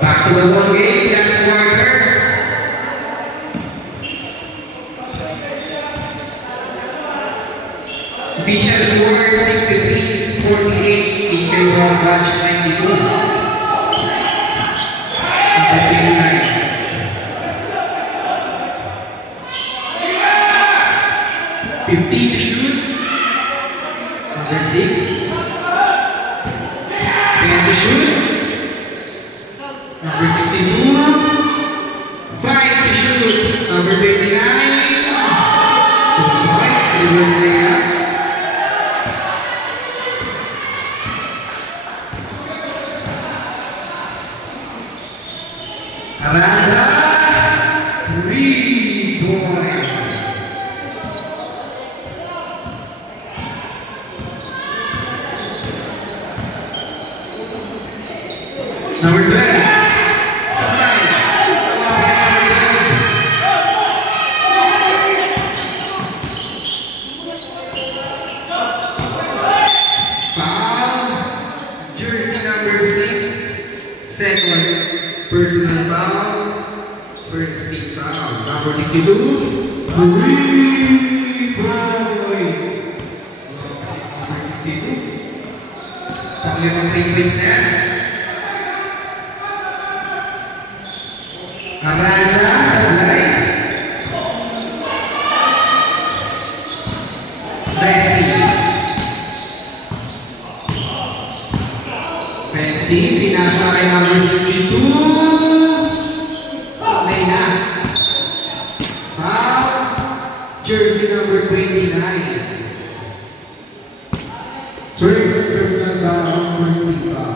Back to the ball game, last quarter. Official score 63-48 in favor of Batch 92. Number 29. 15 to shoot. Number 6. 10 to shoot. Number 62. 5 to shoot. Number 29. 2 points. Reverse layup. Aranda. 3 points. Number 12. Foul. Jersey number 6. Second personal foul. First team foul. Number 62. 3 points. Number 62. Pang-limang take base na yan. Aranda Sablay. Festi pinasa kay number 62. Sablay na. Foul. Jersey number 29. First personal foul, first team foul.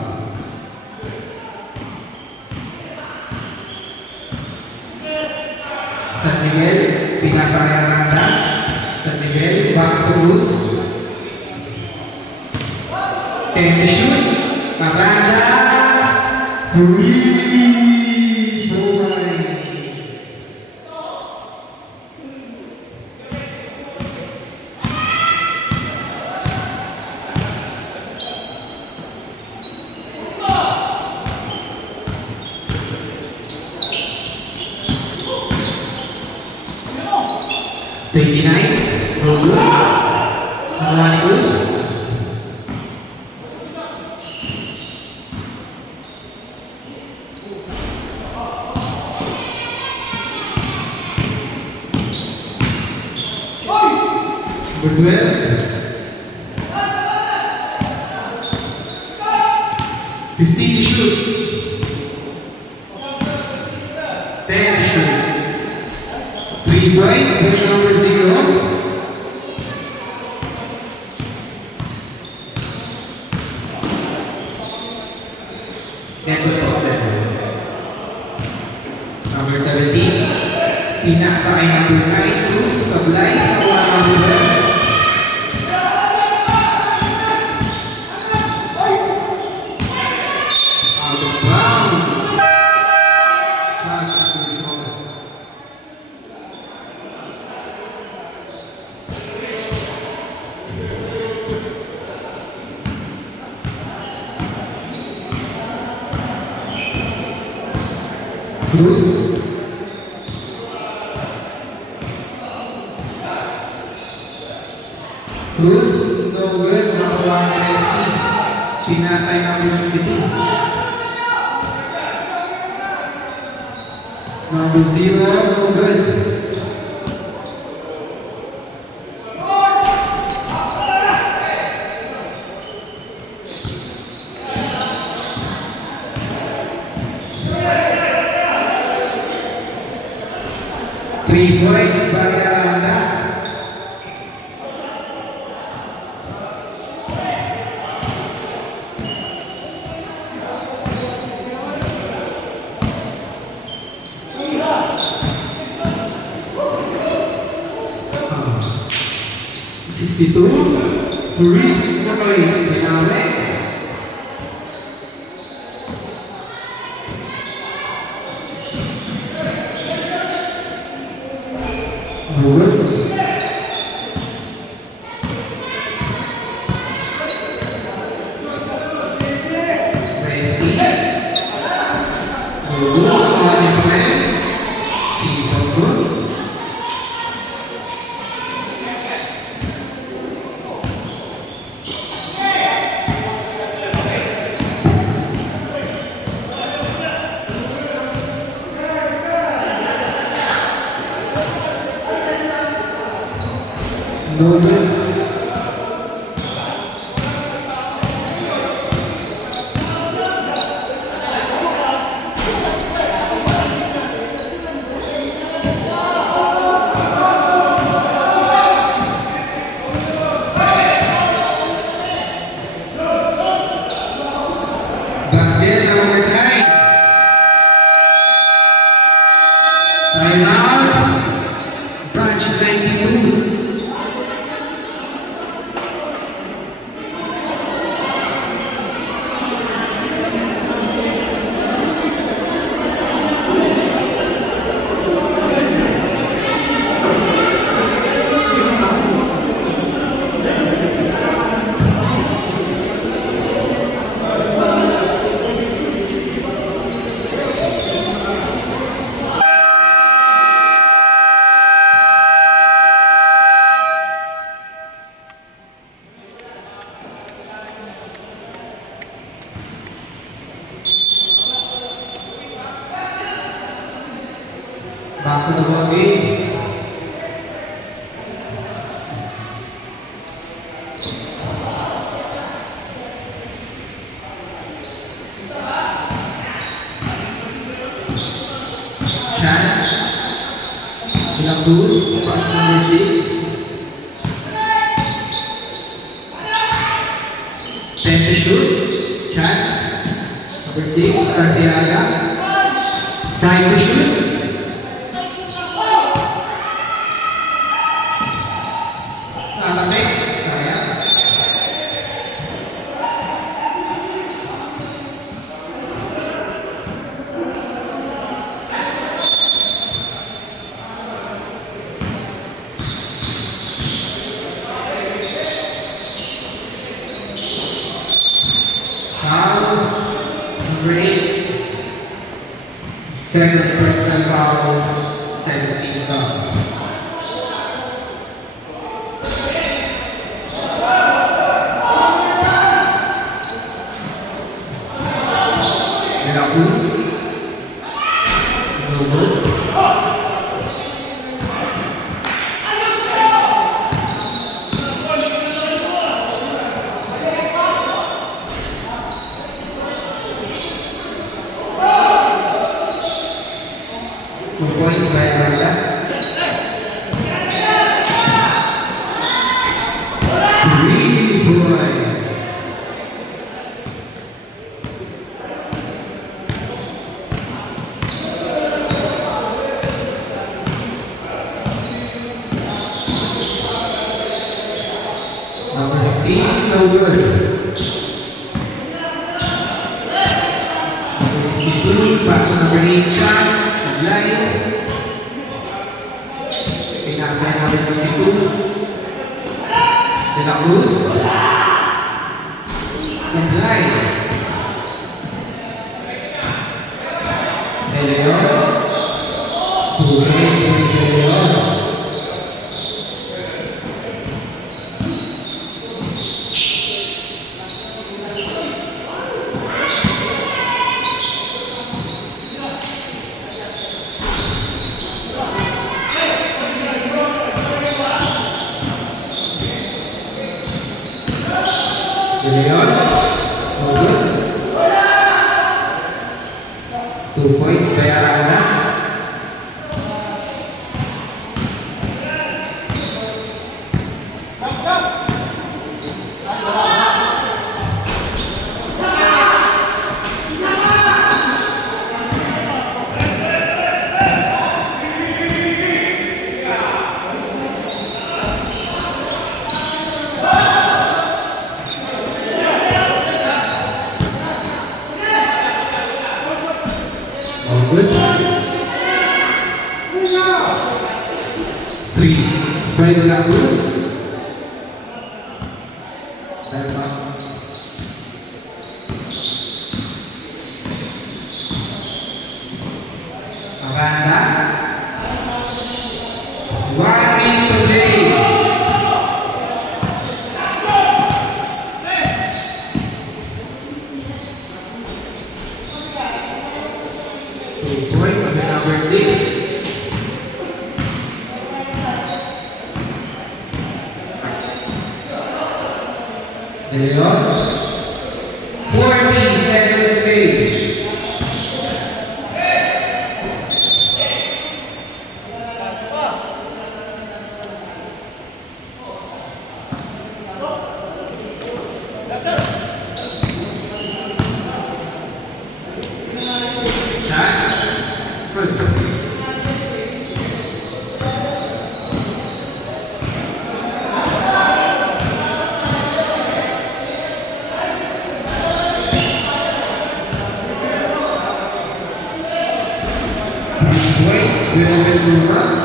San Miguel, pinasa kay Aranda. San Miguel, back to Luz. 10 to shoot. Aranda. 3 points. Rogo. Aranius. Berdua. 15 to shoot. 10 to shoot. 3 points for number 0. Number 17. Pinasa kay number 9. Cruz. Sablay. Nakuha number 12. Out of bounds. Shot to the goal. Cruz. Cruz, no good, nakuha ng SC. Pinasay number 52. Number 0, no good. Three points by Aranda. Itu free points Binawe. No good. Basket number 9. Timeout. Branch 92. Back to the ball game. Chan. Ilacruz, pass number 6. 10 to shoot. Chan. Number 6, Arciaga. 5 to shoot. Nalamig, sayang. Foul, number 8. Second personal foul, 17 foul. Ilacruz. No good. Two points by Arda. 3 points. Number 15, no good. Number 62, pass to number 8, Chan. Line. Pinasa number 62. Ilacruz. Line. De Leon. 2 points by De Leon. De Leon. No good. 2 points by Aranda. No good. 3 by Ilacruz. Aranda. 1 minute to play. Points by number 6. Ayun. 40 seconds to play. Points will be